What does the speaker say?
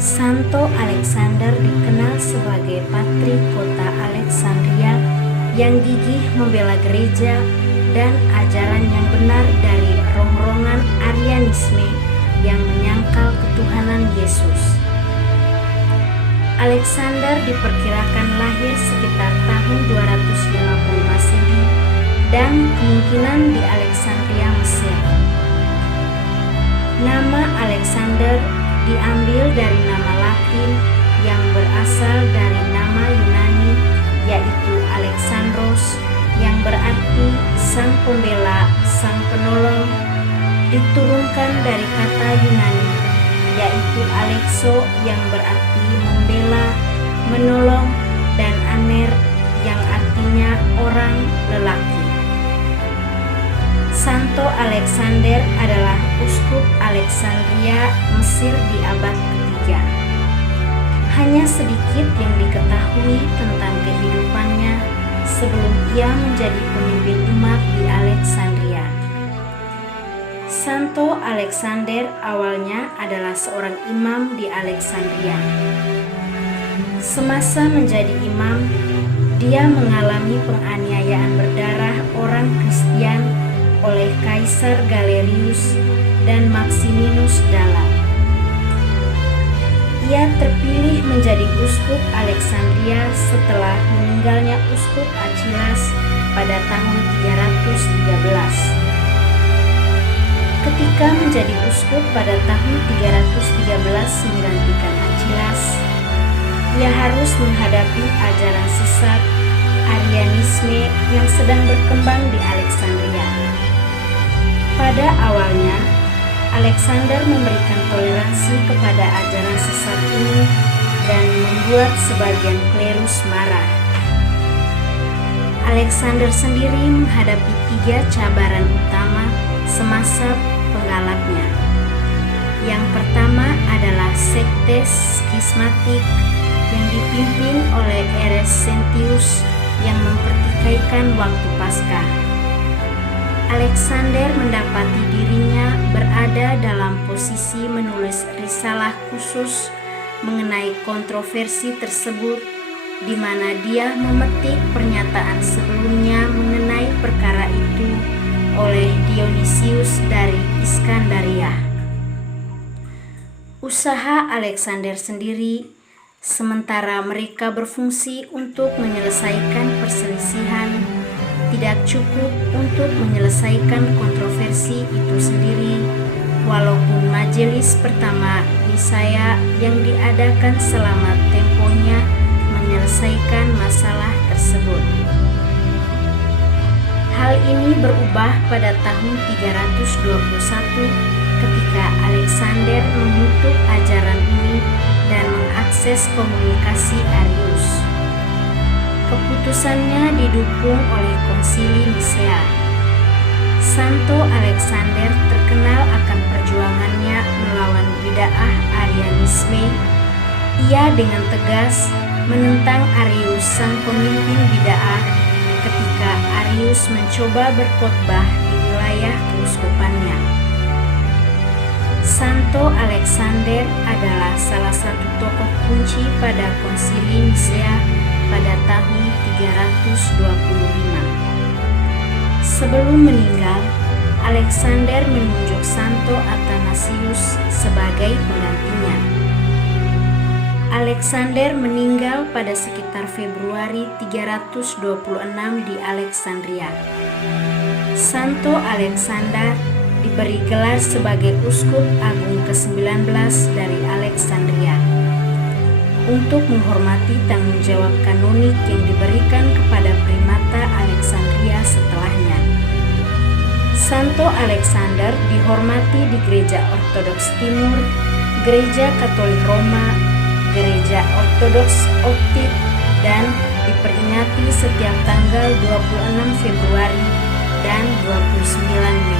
Santo Alexander dikenal sebagai patri kota Alexandria yang gigih membela gereja dan ajaran yang benar dari rongrongan Arianisme yang menyangkal ketuhanan Yesus. Alexander diperkirakan lahir sekitar tahun 250 Masehi dan kemungkinan di Alexandria, Mesir. Nama Alexander diambil dari nama Latin yang berasal dari nama Yunani, yaitu Alexandros, yang berarti sang pembela, sang penolong, diturunkan dari kata Yunani, yaitu Alexo yang berarti membela, menolong, dan aner yang artinya orang lelaki. Santo Alexander adalah uskup Alexandria, Mesir di abad ketiga. Hanya sedikit yang diketahui tentang kehidupannya sebelum ia menjadi pemimpin umat di Alexandria. Santo Alexander awalnya adalah seorang imam di Alexandria. Semasa menjadi imam, dia mengalami penganiayaan berdarah orang Kristian oleh Kaisar Galerius dan Maximinus Dalam. Ia terpilih menjadi uskup Alexandria setelah meninggalnya uskup Achilas pada tahun 313. Ketika menjadi uskup pada tahun 313 menggantikan Achilas, ia harus menghadapi ajaran sesat Arianisme yang sedang berkembang di Alexandria. Pada awalnya, Alexander memberikan toleransi kepada ajaran sesat ini dan membuat sebagian klerus marah. Alexander sendiri menghadapi 3 cabaran utama semasa penggalapnya. Yang pertama adalah sekte skismatik yang dipimpin oleh Eresentius yang mempertikaikan waktu Paskah. Alexander mendapati dirinya berada dalam posisi menulis risalah khusus mengenai kontroversi tersebut, di mana dia memetik pernyataan sebelumnya mengenai perkara itu oleh Dionysius dari Iskandaria. Usaha Alexander sendiri, sementara mereka berfungsi untuk menyelesaikan perselisihan, tidak cukup untuk menyelesaikan kontroversi itu sendiri, walaupun majelis pertama Nisaya yang diadakan selama temponya menyelesaikan masalah tersebut. Hal ini berubah pada tahun 321 ketika Alexander mengutuk ajaran ini dan mengakses komunikasi Arius. Keputusannya didukung oleh Konsili Nisea. Santo Alexander terkenal akan perjuangannya melawan bid'ah Arianisme. Ia dengan tegas menentang Arius, sang pemimpin bid'ah, ketika Arius mencoba berkhotbah di wilayah keuskupannya. Santo Alexander adalah salah satu tokoh kunci pada Konsili Nisea pada tahun 325. Sebelum meninggal, Alexander menunjuk Santo Athanasius sebagai penggantinya. Alexander meninggal pada sekitar Februari 326 di Alexandria. Santo Alexander diberi gelar sebagai uskup agung ke-19 dari Alexandria untuk menghormati tanggung jawab kanonik yang diberikan kepada primata Alexandria setelahnya. Santo Alexander dihormati di Gereja Ortodoks Timur, Gereja Katolik Roma, Gereja Ortodoks Koptik, dan diperingati setiap tanggal 26 Februari dan 29 Mei.